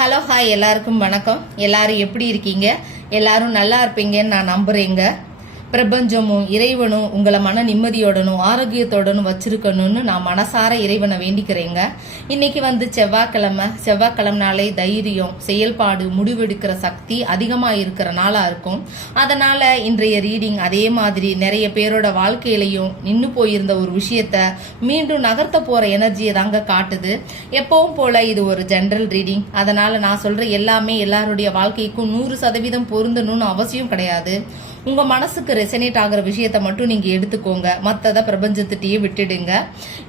Hello hi எல்லாருக்கும் வணக்கம். எல்லாரும் எப்படி இருக்கீங்க? எல்லாரும் நல்லா இருப்பீங்கன்னு நான் நம்புறேங்க. பிரபஞ்சமும் இறைவனும் உங்களை மன நிம்மதியோடனும் ஆரோக்கியத்தோடனும் வச்சிருக்கணும்னு நான் மனசார இறைவனை வேண்டிக்கிறேங்க. இன்னைக்கு செவ்வாய்க்கிழமைனாலே தைரியம், செயல்பாடு, முடிவெடுக்கிற சக்தி அதிகமா இருக்கிற நாளா இருக்கும். அதனால இன்றைய ரீடிங் அதே மாதிரி நிறைய பேரோட வாழ்க்கையிலையும் நின்று போயிருந்த ஒரு விஷயத்த மீண்டும் நகர்த்த போற எனர்ஜியை தாங்க காட்டுது. எப்பவும் போல இது ஒரு ஜெனரல் ரீடிங். அதனால நான் சொல்ற எல்லாமே எல்லாருடைய வாழ்க்கைக்கும் 100% பொருந்தணும்னு அவசியம் கிடையாது. உங்க மனசுக்கு ரெசனேட் ஆகிற விஷயத்த மட்டும் நீங்க எடுத்துக்கோங்க, மற்றதை பிரபஞ்சத்திட்டே விட்டுடுங்க.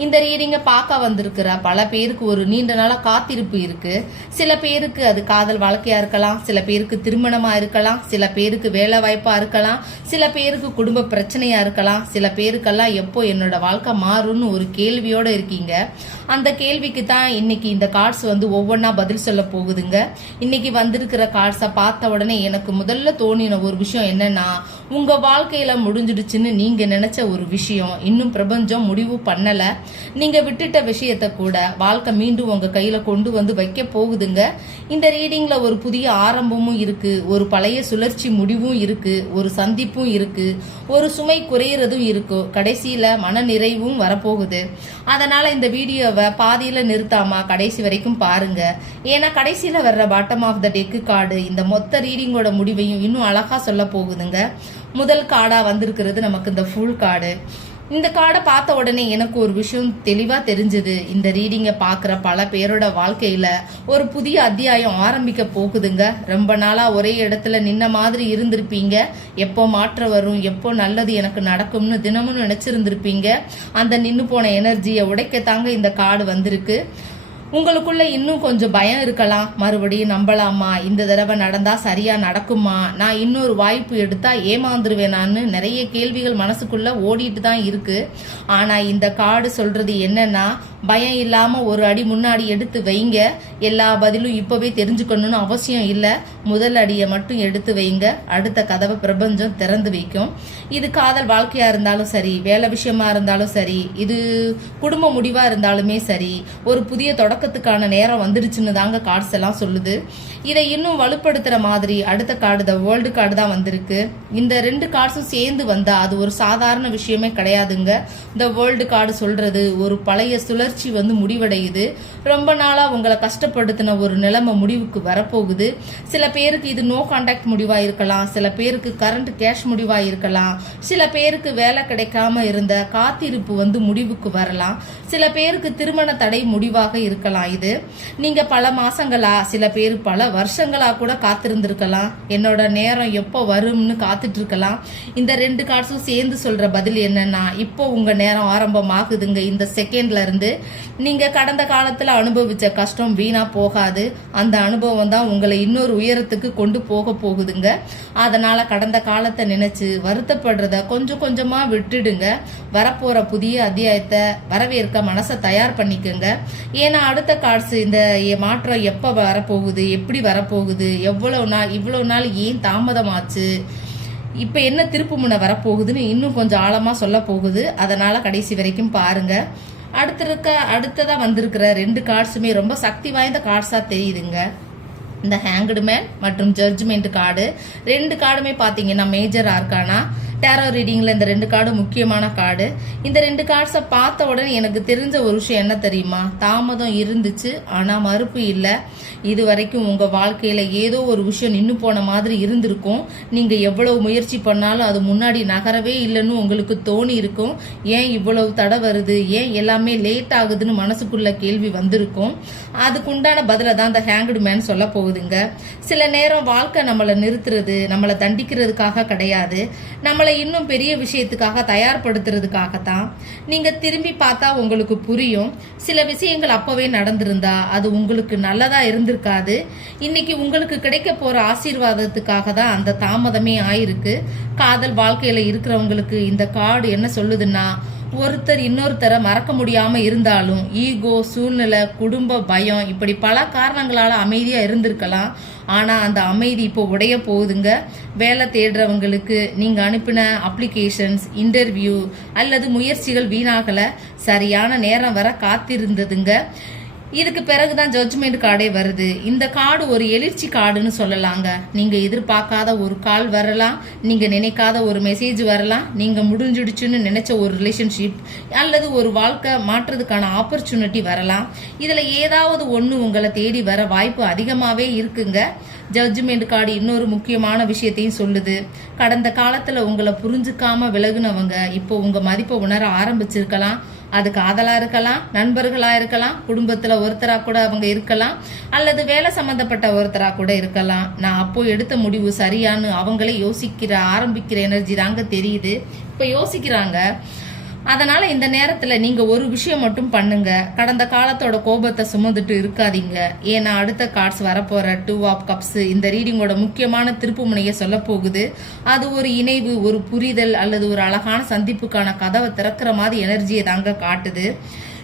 இந்த ரீடிங்க பார்க்க வந்திருக்கிற பல பேருக்கு ஒரு நீண்ட நாள காத்திருப்பு இருக்கு. சில பேருக்கு அது காதல் வாழ்க்கையா இருக்கலாம், சில பேருக்கு திருமணமா இருக்கலாம், சில பேருக்கு வேலை வாய்ப்பா இருக்கலாம், சில பேருக்கு குடும்ப பிரச்சனையா இருக்கலாம், சில பேருக்கெல்லாம் எப்போ என்னோட வாழ்க்கை மாறும்னு ஒரு கேள்வியோட இருக்கீங்க. அந்த கேள்விக்கு தான் இன்னைக்கு இந்த கார்ட்ஸ் ஒவ்வொன்னா பதில் சொல்ல போகுதுங்க. இன்னைக்கு வந்திருக்கிற கார்ட்ஸை பார்த்த உடனே எனக்கு முதல்ல தோணின ஒரு விஷயம் என்னன்னா, உங்க வாழ்க்கையில முடிஞ்சிடுச்சுன்னு நீங்க நினைச்ச ஒரு விஷயம் இன்னும் பிரபஞ்சம் முடிவு பண்ணல. நீங்க விட்டுட்ட விஷயத்த கூட வாழ்க்கை மீண்டும் உங்க கையில கொண்டு வைக்க போகுதுங்க. இந்த ரீடிங்ல ஒரு புதிய ஆரம்பமும் இருக்கு, ஒரு பழைய சுழற்சி முடிவும் இருக்கு, ஒரு சந்திப்பும் இருக்கு, ஒரு சுமை குறையறதும் இருக்கு, கடைசியில மன நிறைவும் வரப்போகுது. அதனால இந்த வீடியோவை பாதியில நிறுத்தாம கடைசி வரைக்கும் பாருங்க. ஏன்னா கடைசியில வர்ற bottom of the deck card இந்த மொத்த ரீடிங்கோட முடிவையும் இன்னும் அழகா சொல்ல போகுதுங்க. முதல் கார்டா வந்திருக்கிறது நமக்கு இந்த ஃபுல் கார்டு. இந்த கார்டை பார்த்த உடனே எனக்கு ஒரு விஷயம் தெளிவா தெரிஞ்சது. இந்த ரீடிங்கை பார்க்குற பல பேரோட வாழ்க்கையில ஒரு புதிய அத்தியாயம் ஆரம்பிக்க போகுதுங்க. ரொம்ப நாளா ஒரே இடத்துல நின்ன மாதிரி இருந்திருப்பீங்க. எப்போ மாற்றம் வரும், எப்போ நல்லது எனக்கு நடக்கும்னு தினமும் நினைச்சிருந்திருப்பீங்க. அந்த நின்று போன எனர்ஜியை உடைக்கத்தாங்க இந்த கார்டு வந்திருக்கு. உங்களுக்குள்ள இன்னும் கொஞ்சம் பயம் இருக்கலாம். மறுபடியும் நம்பலாமா, இந்த தடவை நடந்தா சரியா நடக்குமா, நான் இன்னொரு வாய்ப்பு எடுத்தா ஏமாந்துருவேனான்னு நிறைய கேள்விகள் மனசுக்குள்ள ஓடிட்டு தான் இருக்கு. ஆனா இந்த கார்டு சொல்றது என்னன்னா, பயம் இல்லாம ஒரு அடி முன்னாடி எடுத்து வைங்க. எல்லா பதிலும் இப்பவே தெரிஞ்சுக்கணும்னு அவசியம் இல்லை. முதல் அடியை மட்டும் எடுத்து வைங்க, அடுத்த கதவை பிரபஞ்சம் திறந்து வைக்கும். இது காதல் வாழ்க்கையா இருந்தாலும் சரி, வேலை விஷயமா இருந்தாலும் சரி, இது குடும்ப முடிவா இருந்தாலுமே சரி, ஒரு புதிய தொடக்கத்துக்கான நேரம் வந்துடுச்சுன்னு தாங்க கார்ட்ஸ் எல்லாம் சொல்லுது. இதை இன்னும் வலுப்படுத்துற மாதிரி அடுத்த கார்டு த வேர்ல்டு கார்டு தான் வந்திருக்கு. இந்த ரெண்டு கார்ட்ஸும் சேர்ந்து வந்தா அது ஒரு சாதாரண விஷயமே கிடையாதுங்க. த வேர்ல்டு கார்டு சொல்றது ஒரு பழைய சுழற்சி முடிவடையுது. ரொம்ப நாளா உங்களை கஷ்டப்படுத்தின ஒரு நிலைமை முடிவுக்கு வரப்போகுது. சில பேருக்கு இது நோ கான்டாக்ட் முடிவா இருக்கலாம், சில பேருக்கு கரண்ட் கேஷ் முடிவா இருக்கலாம், சில பேருக்கு வேலை கிடைக்காம இருந்த காத்திருப்பு முடிவுக்கு வரலாம், சில பேருக்கு திருமண தடை முடிவாக இருக்கலாம். இது நீங்க பல மாசங்களா, சில பேர் பல வருஷங்களா கூட காத்திருந்திருக்கலாம். என்னோட நேரம் எப்போ வரும்னு காத்துட்டு இருக்கலாம். இந்த ரெண்டு கார்ட்ஸும் சேர்ந்து சொல்ற பதில் என்னன்னா, இப்போ உங்க நேரம் ஆரம்பமாகுதுங்க. இந்த செகண்ட்ல இருந்து நீங்க கடந்த காலத்துல அனுபவிச்ச கஷ்டம் வீணா போகாது. அந்த அனுபவம் தான் உங்களை இன்னொரு உயரத்துக்கு கொண்டு போக போகுதுங்க. அதனால கடந்த காலத்தை நினைச்சு வருத்தப்படுறத கொஞ்சம் கொஞ்சமா விட்டுடுங்க. வரப்போற புதிய அத்தியாயத்தை வரவேற்க மனசை தயார் பண்ணிக்கோங்க. ஏன்னா அடுத்த கார்ட்ஸ் இந்த மாற்றம் எப்ப வரப்போகுது, எப்படி வரப்போகுது, இவ்வளவு நாள் ஏன் தாமதமாச்சு, இப்ப என்ன திருப்பு முனை வரப்போகுதுன்னு இன்னும் கொஞ்சம் ஆழமா சொல்ல போகுது. அதனால கடைசி வரைக்கும் பாருங்க. அடுத்ததா வந்திருக்கிற ரெண்டு கார்ட்ஸுமே ரொம்ப சக்தி வாய்ந்த கார்ட்ஸா தெரியுதுங்க. இந்த ஹேங்க்டு மேன் மற்றும் ஜட்ஜ்மெண்ட் கார்டு, ரெண்டு கார்டுமே பாத்தீங்கன்னா மேஜர் ஆர்கானா டேரோ ரீடிங்ல இந்த ரெண்டு கார்டு முக்கியமான கார்டு. இந்த ரெண்டு கார்ட்ஸை பார்த்த உடனே எனக்கு தெரிஞ்ச ஒரு விஷயம் என்ன தெரியுமா, தாமதம் இருந்துச்சு ஆனா மறுப்பு இல்லை. இது வரைக்கும் உங்க வாழ்க்கையில ஏதோ ஒரு விஷயம் நின்று போன மாதிரி இருந்திருக்கும். நீங்க எவ்வளவு முயற்சி பண்ணாலும் அது முன்னாடி நகரவே இல்லைன்னு உங்களுக்கு தோணி இருக்கும். ஏன் இவ்வளவு தடை வருது, ஏன் எல்லாமே லேட் ஆகுதுன்னு மனசுக்குள்ள கேள்வி வந்திருக்கும். அதுக்குண்டான பதில தான் இந்த ஹேங்க்டு மேன் சொல்ல போகுதுங்க. சில நேரம் வாழ்க்கை நம்மளை நிறுத்துறது, நம்மளை தண்டிக்கிறதுக்காக கிடையாது, நம்மளை இன்னும் பெரிய விஷயத்துக்காக தயார்படுத்துறதுக்காகத்தான். நீங்க திரும்பி பார்த்தா உங்களுக்கு புரியும், சில விஷயங்கள் அப்பவே நடந்திருந்தா அது உங்களுக்கு நல்லதா இருந்திருக்காது. இன்னைக்கு உங்களுக்கு கிடைக்க போற ஆசீர்வாதத்துக்காக தான் அந்த தாமதமே ஆயிருக்கு. காதல் வாழ்க்கையில இருக்கிறவங்களுக்கு இந்த கார்டு என்ன சொல்லுதுன்னா, ஒருத்தர் இன்னொருத்தரை மறக்க முடியாம இருந்தாலும் ஈகோ, சூழ்நிலை, குடும்ப பயம், இப்படி பல காரணங்களால அமைதியா இருந்திருக்கலாம். ஆனா அந்த அமைதி இப்போ உடைய போகுதுங்க. வேலை தேடுறவங்களுக்கு நீங்க அனுப்பின அப்ளிகேஷன்ஸ், இன்டர்வியூ அல்லது முயற்சிகள் வீணாகல, சரியான நேரம் வர காத்திருந்ததுங்க. இதுக்கு பிறகுதான் ஜட்ஜ்மெண்ட் கார்டே வருது. இந்த கார்டு ஒரு எழுச்சி கார்டுன்னு சொல்லலாங்க. நீங்க எதிர்பார்க்காத ஒரு கால் வரலாம், நீங்க நினைக்காத ஒரு மெசேஜ் வரலாம், நீங்க முடிஞ்சிடுச்சுன்னு நினைச்ச ஒரு ரிலேஷன்ஷிப் அல்லது ஒரு வாழ்க்கை மாற்றுறதுக்கான ஆப்பர்ச்சுனிட்டி வரலாம். இதுல ஏதாவது ஒண்ணு உங்களை தேடி வர வாய்ப்பு அதிகமாவே இருக்குங்க. ஜட்ஜ்மெண்ட் கார்டு இன்னொரு முக்கியமான விஷயத்தையும் சொல்லுது. கடந்த காலத்துல உங்களை புரிஞ்சுக்காம விலகுனவங்க இப்போ உங்க மதிப்பை உணர ஆரம்பிச்சிருக்கலாம். அது காதலா இருக்கலாம், நண்பர்களா இருக்கலாம், குடும்பத்துல ஒருத்தரா கூட அவங்க இருக்கலாம், அல்லது வேலை சம்பந்தப்பட்ட ஒருத்தரா கூட இருக்கலாம். நான் அப்போ எடுத்த முடிவு சரியான்னு அவங்களே ஆரம்பிக்கிற எனர்ஜி தாங்க தெரியுது. இப்ப யோசிக்கிறாங்க. அதனால இந்த நேரத்துல நீங்க ஒரு விஷயம் மட்டும் பண்ணுங்க. கடந்த காலத்தோட கோபத்தை சுமந்துட்டு இருக்காதீங்க. ஏன்னா அடுத்த கார்ட்ஸ் வரப்போற 2 ஆஃப் கப்ஸ் இந்த ரீடிங்கோட முக்கியமான திருப்பு முனைய சொல்ல போகுது. அது ஒரு இணைவு, ஒரு புரிதல் அல்லது ஒரு அழகான சந்திப்புக்கான கதவை திறக்கிற மாதிரி எனர்ஜியை தாங்க காட்டுது.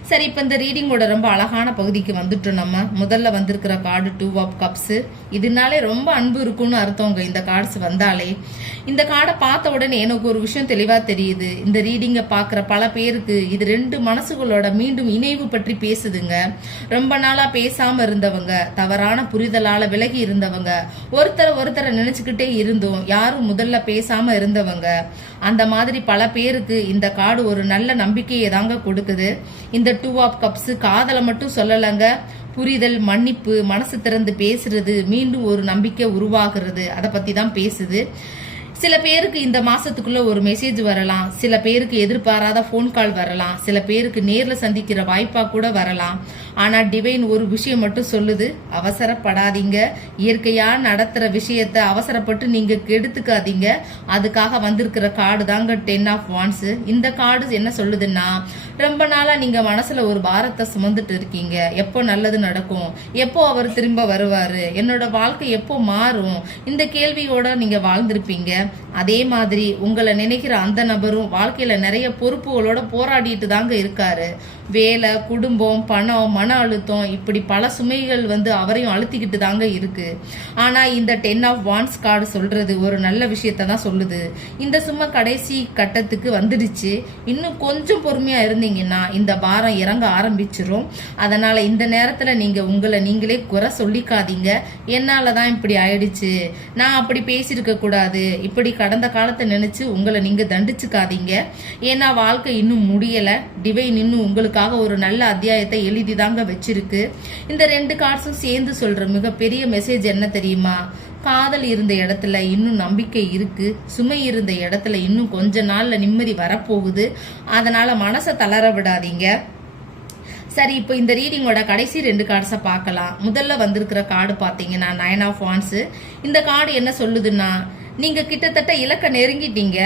சரி, இப்ப இந்த ரீடிங்கோட ரொம்ப அழகான பகுதிக்கு வந்துட்டோம். நம்ம முதல்ல வந்திருக்கிற கார்டு 2 ஆஃப் கப்ஸ். இதனாலே ரொம்ப அன்பு இருக்கும்னு அர்த்தங்க. இந்த கார்ட்ஸ் வந்தாலே இந்த கார்டை பார்த்த உடனே எனக்கு ஒரு விஷயம் தெளிவா தெரியுது. இந்த ரீடிங்கை பாக்குற பல பேருக்கு இது 2 மனசுகளோட மீண்டும் இணைவு பற்றி பேசுதுங்க. ரொம்ப நாளா பேசாம இருந்தவங்க, தவறான புரிதலால விலகி இருந்தவங்க, ஒருத்தரை நினைச்சுக்கிட்டே இருந்தோம், யாரும் முதல்ல பேசாம இருந்தவங்க, அந்த மாதிரி பல பேருக்கு இந்த கார்டு ஒரு நல்ல நம்பிக்கையை தாங்க கொடுக்குது. இந்த 2 ஆஃப் கப்ஸ் காதலை மட்டும் சொல்லலங்க, புரிதல், மன்னிப்பு, மனசு திறந்து பேசுறது, மீண்டும் ஒரு நம்பிக்கை உருவாகிறது, அதை பத்தி தான் பேசுது. சில பேருக்கு இந்த மாசத்துக்குள்ள ஒரு மெசேஜ் வரலாம், சில பேருக்கு எதிர்பாராத போன் கால் வரலாம், சில பேருக்கு நேர்ல சந்திக்கிற வாய்ப்பா கூட வரலாம். ஆனா டிவைன் ஒரு விஷயம் மட்டும் சொல்லுது, அவசரப்படாதீங்க. இயற்கையா நடத்துற விஷயத்த அவசரப்பட்டு நீங்க கெடுத்துக்காதீங்க. அதுக்காக வந்திருக்கிற கார்டு தாங்க 10 ஆஃப் வான்ஸ். இந்த கார்டு என்ன சொல்லுதுன்னா, ரொம்ப நாளா நீங்க மனசுல ஒரு பாரத்தை சுமந்துட்டு இருக்கீங்க. எப்போ நல்லது நடக்கும், எப்போ அவர் திரும்ப வருவாரு, என்னோட வாழ்க்கை எப்போ மாறும், இந்த கேள்வியோட நீங்க வாழ்ந்திருப்பீங்க. அதே மாதிரி உங்களை நினைக்கிற அந்த நபரும் வாழ்க்கையில நிறைய பொறுப்புகளோட போராடிட்டு தாங்க இருக்காரு. வேலை, குடும்பம், பணம், மன அழுத்தம், இப்படி பல சுமைகள் அவரையும் அழுத்திக்கிட்டு தாங்க இருக்கு. ஆனா இந்த 10 ஆஃப் வான்ஸ் கார்டு சொல்றது ஒரு நல்ல விஷயத்த தான் சொல்லுது. இந்த சும்மா கடைசி கட்டத்துக்கு வந்துடுச்சு. இன்னும் கொஞ்சம் பொறுமையா இருந்தீங்கன்னா இந்த பாரம் இறங்க ஆரம்பிச்சிரும். அதனால இந்த நேரத்துல நீங்க உங்களை நீங்களே குறை சொல்லிக்காதீங்க. என்னாலதான் இப்படி ஆயிடுச்சு, நான் அப்படி பேசியிருக்க கூடாது, இப்படி கடந்த காலத்தை நினைச்சு உங்களை நீங்க தண்டிச்சுக்காதீங்க. ஏன்னா வாழ்க்கை இன்னும் முடியல. டிவைன் இன்னும் உங்களுக்காக ஒரு நல்ல அத்தியாயத்தை எழுதிதாங்க வச்சிருக்கு. இந்த 2 கார்ட்ஸும் சேர்ந்து சொல்ற மிகப்பெரிய மெசேஜ் என்ன தெரியுமா? காதல் இருந்த இடத்துல இன்னும் நம்பிக்கை இருக்கு, சுமை இருந்த இடத்துல இன்னும் கொஞ்ச நாள்ல நிம்மதி வரப்போகுது. அதனால மனசை தளர விடாதீங்க. சரி, இப்போ இந்த ரீடிங்கோட கடைசி 2 கார்ட்ஸை பார்க்கலாம். முதல்ல வந்திருக்கிற கார்டு பாத்தீங்கன்னா 9 ஆஃப் வான்ஸ். இந்த கார்டு என்ன சொல்லுதுன்னா, நீங்க கிட்டத்தட்ட இலக்க நெருங்கிட்டீங்க.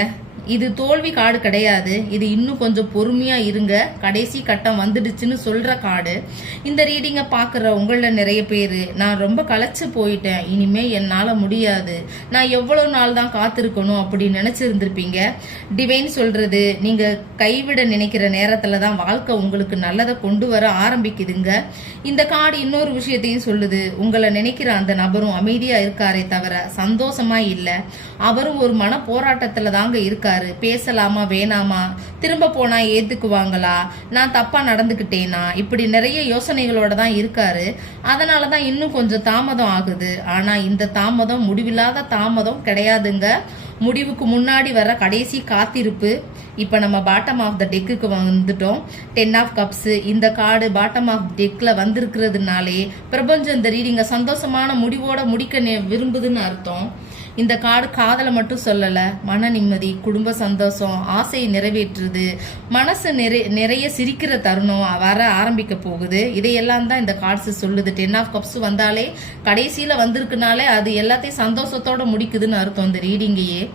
இது தோல்வி கார்டு கிடையாது, இது இன்னும் கொஞ்சம் பொறுமையா இருங்க, கடைசி கட்டம் வந்துடுச்சுன்னு சொல்ற கார்டு. இந்த ரீடிங்கை பாக்குற உங்கள நிறைய பேரு, நான் ரொம்ப களைச்சு போயிட்டேன், இனிமே என்னால முடியாது, நான் எவ்வளவு நாள் தான் காத்திருக்கணும் அப்படி நினைச்சிருந்திருப்பீங்க. டிவைன் சொல்றது, நீங்க கைவிட நினைக்கிற நேரத்துலதான் வாழ்க்கை உங்களுக்கு நல்லதை கொண்டு வர ஆரம்பிக்குதுங்க. இந்த கார்டு இன்னொரு விஷயத்தையும் சொல்லுது, உங்களை நினைக்கிற அந்த நபரும் அமைதியா இருக்காரே தவிர சந்தோஷமா இல்ல. அவரும் ஒரு மன போராட்டத்துல தாங்க இருக்காரு. பேசலாமா வேணாமா, திரும்ப போனா ஏத்துக்குவாங்களா, நான் தப்பா நடந்துகிட்டேனா, இப்படி நிறைய யோசனைகளோட தான் இருக்காரு. அதனாலதான் இன்னும் கொஞ்சம் தாமதம் ஆகுது. ஆனா இந்த தாமதம் முடிவில்லாத தாமதம் கிடையாதுங்க. முடிவுக்கு முன்னாடி வர கடைசி காத்திருப்பு. இப்ப நம்ம பாட்டம் ஆஃப் த டெக்குக்கு வந்துட்டோம். 10 ஆஃப் கப்ஸ் இந்த கார்டு பாட்டம் ஆஃப் டெக்ல வந்திருக்கிறதுனாலே பிரபஞ்சம் இந்த ரீடிங்க சந்தோஷமான முடிவோட முடிக்க விரும்புதுன்னு அர்த்தம். இந்த கார்டு காதலை மட்டும் சொல்லல, மன நிம்மதி, குடும்ப சந்தோஷம், ஆசையை நிறைவேற்றுது, மனசு நிறைய சிரிக்கிற தருணம் வர ஆரம்பிக்க போகுது. இதையெல்லாம் தான் இந்த கார்ட்ஸ் சொல்லுது. 10 ஆஃப் கப்ஸ் வந்தாலே கடைசியில வந்திருக்குனாலே அது எல்லாத்தையும் சந்தோஷத்தோட முடிக்குதுன்னு அர்த்தம் இந்த ரீடிங்கையே.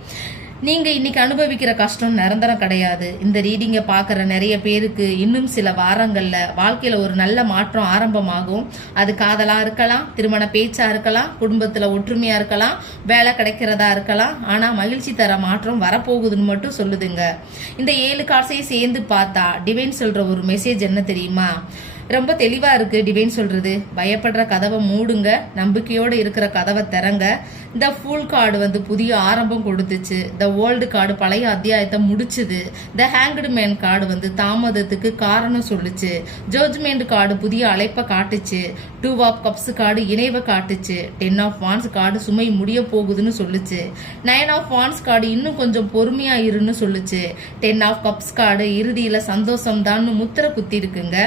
நீங்க இன்னைக்கு அனுபவிக்கிற கஷ்டம் நிரந்தரம் கிடையாது. இந்த ரீடிங்கை பாக்குற நிறைய பேருக்கு இன்னும் சில வாரங்கள்ல வாழ்க்கையில ஒரு நல்ல மாற்றம் ஆரம்பமாகும். அது காதலா இருக்கலாம், திருமண பேச்சா இருக்கலாம், குடும்பத்துல ஒற்றுமையா இருக்கலாம், வேலை கிடைக்கிறதா இருக்கலாம். ஆனா மகிழ்ச்சி தர மாற்றம் வரப்போகுதுன்னு மட்டும் சொல்லுதுங்க. இந்த 7 கார்ட்ஸையும் சேர்ந்து பார்த்தா டிவைன் சொல்ற ஒரு மெசேஜ் என்ன தெரியுமா? ரொம்ப தெளிவா இருக்கு டிவைன் சொல்றது. பயப்படுற கதவை மூடுங்க, நம்பிக்கையோட இருக்கிற கதவை திறங்க. த ஃபுல் கார்டு வந்து புதிய ஆரம்பம் கொடுத்துச்சு. த வேர்ல்டு கார்டு பழைய அத்தியாயத்தை முடிச்சுது. த ஹேங்க்டு மேன் கார்டு வந்து தாமதத்துக்கு காரணம் சொல்லுச்சு. ஜட்ஜ்மெண்ட் கார்டு புதிய அழைப்பை காட்டுச்சு. 2 ஆஃப் கப்ஸ் கார்டு இணைவை காட்டுச்சு. 10 ஆஃப் வான்ஸ் கார்டு சுமை முடிய போகுதுன்னு சொல்லுச்சு. 9 ஆஃப் வான்ஸ் கார்டு இன்னும் கொஞ்சம் பொறுமையா இருன்னு சொல்லுச்சு. 10 ஆஃப் கப்ஸ் கார்டு இறுதியில சந்தோஷம் தான் முத்திர குத்தி இருக்குங்க.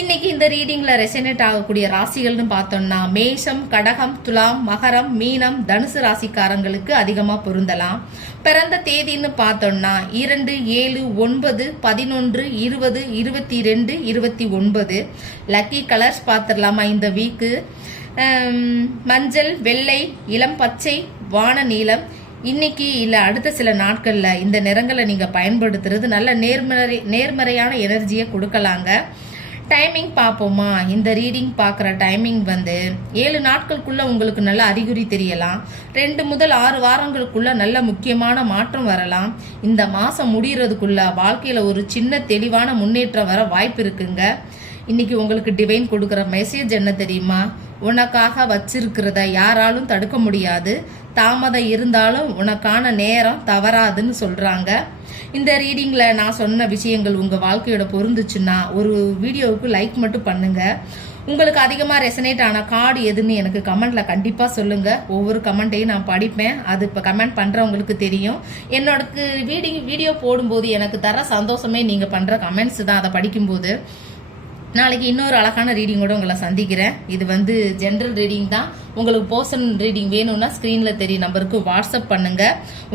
இன்னைக்கு இந்த ரீடிங்ல ரெசனேட் ஆகக்கூடிய ராசிகள்னு பார்த்தோம்னா மேஷம், கடகம், துலாம், மகரம், மீனம், தனுசு ராசிக்காரங்களுக்கு அதிகமா பொருந்தலாம். பிறந்த தேதின்னு பார்த்தோம்னா 2, 7, 9, 11, 20, 22, 29. லக்கி கலர்ஸ் பார்த்துடலாமா இந்த வீக்கு? மஞ்சள், வெள்ளை, இளம் பச்சை, வான நீலம். இன்னைக்கு இல்ல அடுத்த சில நாட்கள்ல இந்த நிறங்களை நீங்க பயன்படுத்துறது நல்ல நேர்மறையான எனர்ஜியை கொடுக்கலாங்க. டைமிங் பார்ப்போமா? இந்த ரீடிங் பார்க்குற டைமிங் வந்து 7 நாட்களுக்குள்ள உங்களுக்கு நல்ல அறிகுறி தெரியலாம். 2 முதல் 6 வாரங்களுக்குள்ள நல்ல முக்கியமான மாற்றம் வரலாம். இந்த மாசம் முடியறதுக்குள்ள வாழ்க்கையில ஒரு சின்ன தெளிவான முன்னேற்றம் வர வாய்ப்பு இருக்குங்க. இன்னைக்கு உங்களுக்கு டிவைன் கொடுக்குற மெசேஜ் என்ன தெரியுமா? உனக்காக வச்சிருக்கிறத யாராலும் தடுக்க முடியாது. தாமதம் இருந்தாலும் உனக்கான நேரம் தவறாதுன்னு சொல்றாங்க. இந்த ரீடிங்ல நான் சொன்ன விஷயங்கள் உங்க வாழ்க்கையோட பொருந்துச்சுன்னா ஒரு வீடியோவுக்கு லைக் மட்டும் பண்ணுங்க. உங்களுக்கு அதிகமா ரெசனேட் ஆன கார்டு எதுன்னு எனக்கு கமெண்ட்ல கண்டிப்பா சொல்லுங்க. ஒவ்வொரு கமெண்ட்டையும் நான் படிப்பேன். அது இப்ப கமெண்ட் பண்றவங்களுக்கு தெரியும். என்னோட வீடியோ போடும்போது எனக்கு தர சந்தோஷமே நீங்க பண்ற கமெண்ட்ஸ் தான். அதை படிக்கும்போது நாளைக்கு இன்னொரு அழகான ரீடிங்கோட உங்களை சந்திக்கிறேன். இது வந்து ஜென்ரல் ரீடிங் தான். உங்களுக்கு பர்சன் ரீடிங் வேணும்னா ஸ்கிரீன்ல தெரிய நம்பருக்கு வாட்ஸ்அப் பண்ணுங்க.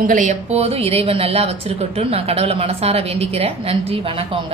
உங்களை எப்போதும் இறைவன் நல்லா வச்சிருக்கட்டும் நான் கடவுளை மனசார வேண்டிக்கிறேன். நன்றி, வணக்கங்க.